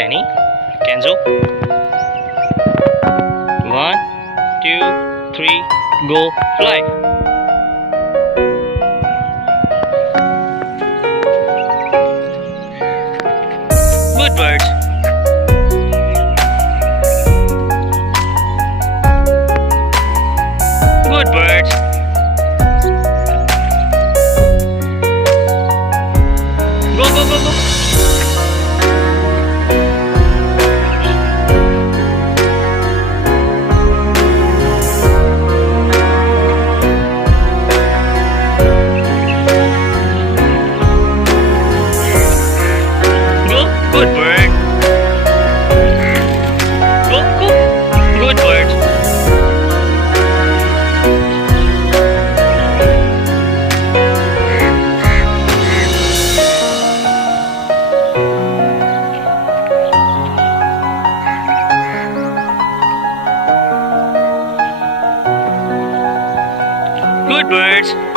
Kenny, Kenzo. 1, 2, 3, go, fly. Good birds. Good birds. Go, go, go, go. Good bird. Go, go. Good bird. Good birds.